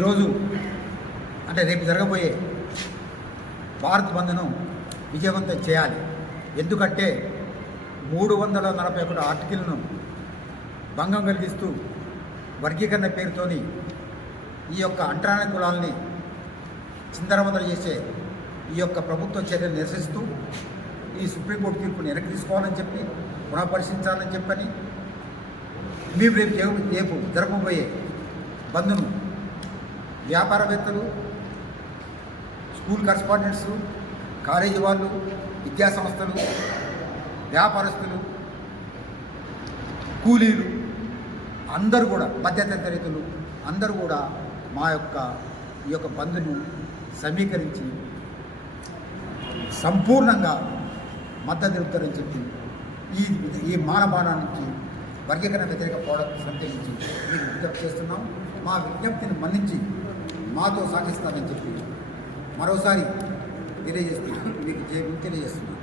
ఈరోజు అంటే రేపు జరగబోయే భారత్ బంద్ను విజయవంతం చేయాలి. ఎందుకంటే 341 ఆర్టికల్ను భంగం కలిగిస్తూ వర్గీకరణ పేరుతోని ఈ యొక్క అంటరాని కులాలని చిందరవందర చేసే ఈ యొక్క ప్రభుత్వ చర్యలు నిరసిస్తూ ఈ సుప్రీంకోర్టు తీర్పుని వెనక్కి తీసుకోవాలని చెప్పి పునఃపరిశీలించాలని చెప్పని మేము రేపు జరగబోయే బంద్ను వ్యాపారవేత్తలు, స్కూల్ కరస్పాండెంట్స్, కాలేజీ వాళ్ళు, విద్యా సంస్థలు, వ్యాపారస్తులు, కూలీలు అందరూ కూడా, మధ్యతరగతులు అందరూ కూడా ఈ యొక్క బంద్ను సమీకరించి సంపూర్ణంగా మద్దతు తెలుపుతారని చెప్పి ఈ మానవాళానికి వర్గీకరణ వ్యతిరేక పోరాటం సంతరించి మీకు విజ్ఞప్తి చేస్తున్నాం. మా విజ్ఞప్తిని మన్నించి మాతో సాగిస్తారని చెప్పి మరోసారి మీకు తెలియజేస్తున్నాం.